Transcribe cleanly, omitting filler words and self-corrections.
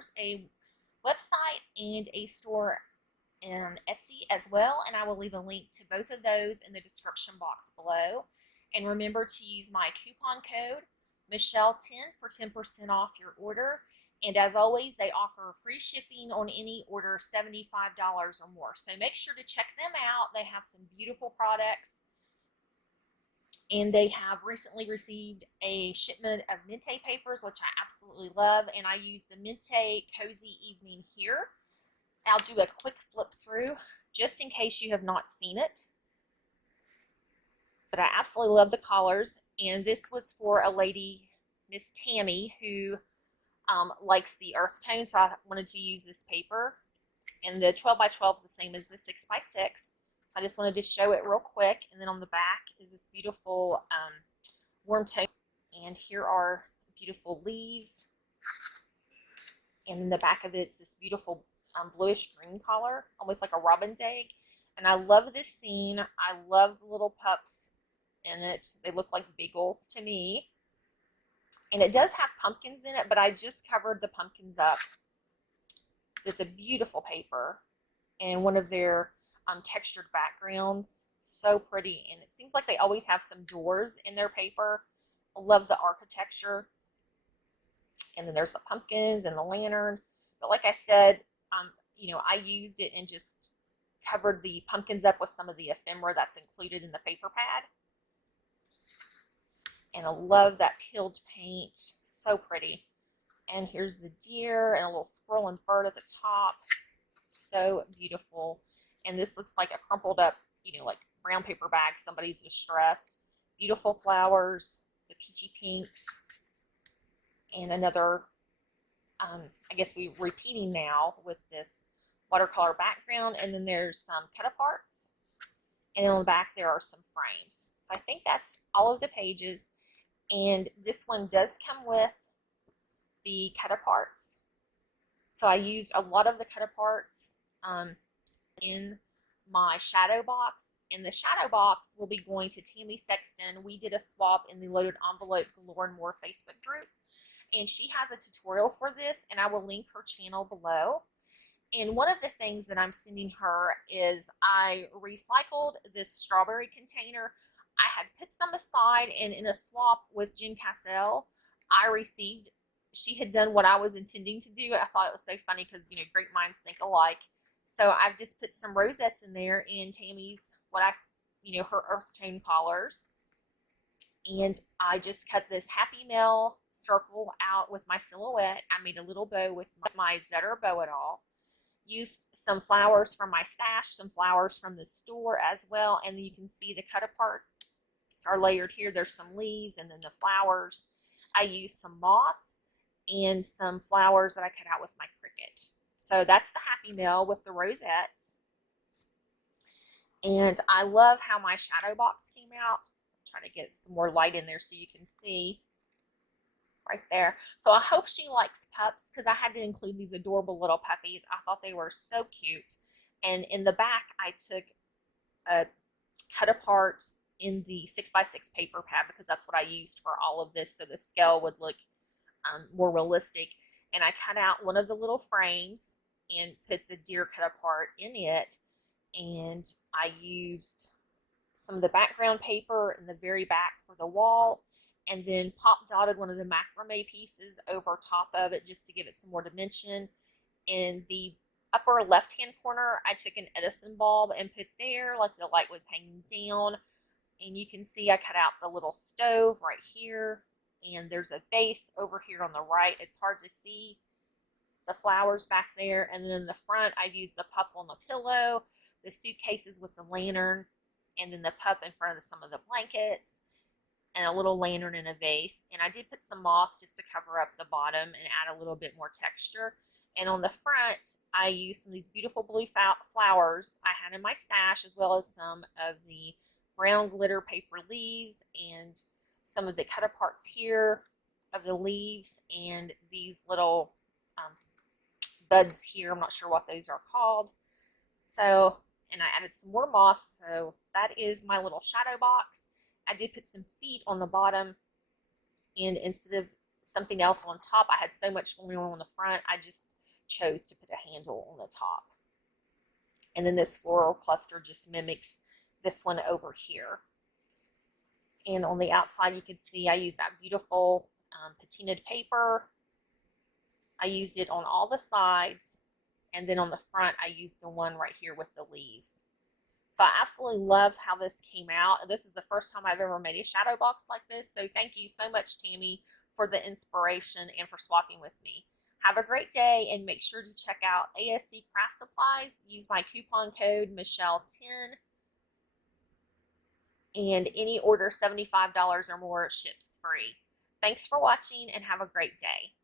offers a website and a store in Etsy as well, and I will leave a link to both of those in the description box below. And remember to use my coupon code Michelle10 for 10% off your order. And as always, they offer free shipping on any order $75 or more. So make sure to check them out. They have some beautiful products. And they have recently received a shipment of Mintay papers, which I absolutely love. And I use the Mintay Cozy Evening here. I'll do a quick flip through just in case you have not seen it. But I absolutely love the colors. And this was for a lady, Miss Tammy, who likes the earth tone. So I wanted to use this paper. And the 12 by 12 is the same as the 6 by 6. So I just wanted to show it real quick. And then on the back is this beautiful warm tone. And here are beautiful leaves. And in the back of it's this beautiful bluish green color, almost like a robin's egg. And I love this scene. I love the little pups in it. They look like beagles to me. And it does have pumpkins in it, but I just covered the pumpkins up. It's a beautiful paper and one of their textured backgrounds. So pretty. And it seems like they always have some doors in their paper. I love the architecture. And then there's the pumpkins and the lantern. But like I said, you know, I used it and just covered the pumpkins up with some of the ephemera that's included in the paper pad. And I love that peeled paint. So pretty. And here's the deer and a little squirrel and bird at the top. So beautiful. And this looks like a crumpled up, you know, like brown paper bag somebody's distressed. Beautiful flowers, the peachy pinks. And another, I guess we're repeating now with this watercolor background. And then there's some cut-aparts. And on the back there are some frames. So I think that's all of the pages. And this one does come with the cut-aparts. So I used a lot of the cut-aparts in my shadow box. And the shadow box will be going to Tammy Sexton. We did a swap in the Loaded Envelope Galore and More Facebook group. And she has a tutorial for this, and I will link her channel below. And one of the things that I'm sending her is I recycled this strawberry container. I had put some aside, and in a swap with Jen Cassell, I received, she had done what I was intending to do. I thought it was so funny because, you know, great minds think alike. So I've just put some rosettes in there in Tammy's, her earth tone colors. And I just cut this Happy Mail circle out with my silhouette. I made a little bow with my Zetter bow it all. Used some flowers from my stash, some flowers from the store as well. And you can see the cut apart are layered here. There's some leaves and then the flowers. I used some moss and some flowers that I cut out with my Cricut. So that's the Happy Mail with the rosettes. And I love how my shadow box came out. Trying to get some more light in there so you can see right there. So I hope she likes pups because I had to include these adorable little puppies. I thought they were so cute. And in the back, I took a cut apart in the 6x6 paper pad because that's what I used for all of this so the scale would look more realistic. And I cut out one of the little frames and put the deer cut apart in it. And I used some of the background paper in the very back for the wall, and then pop dotted one of the macrame pieces over top of it just to give it some more dimension. In the upper left hand corner, I took an Edison bulb and put there like the light was hanging down, and you can see I cut out the little stove right here, and there's a vase over here on the right. It's hard to see the flowers back there. And then in the front, I've used the pup on the pillow, the suitcases with the lantern, and then the pup in front of some of the blankets, and a little lantern in a vase. And I did put some moss just to cover up the bottom and add a little bit more texture. And on the front, I used some of these beautiful blue flowers I had in my stash, as well as some of the brown glitter paper leaves and some of the cut aparts here of the leaves and these little buds here. I'm not sure what those are called. So, and I added some more moss. So that is my little shadow box. I did put some feet on the bottom, and instead of something else on top. I had so much going on the front, I just chose to put a handle on the top. And then this floral cluster just mimics this one over here. And on the outside, you can see I used that beautiful patinaed paper. I used it on all the sides. And then on the front, I used the one right here with the leaves. So I absolutely love how this came out. This is the first time I've ever made a shadow box like this. So thank you so much, Tammy, for the inspiration and for swapping with me. Have a great day, and make sure to check out ASC Craft Supplies. Use my coupon code Michelle10, and any order $75 or more ships free. Thanks for watching, and have a great day.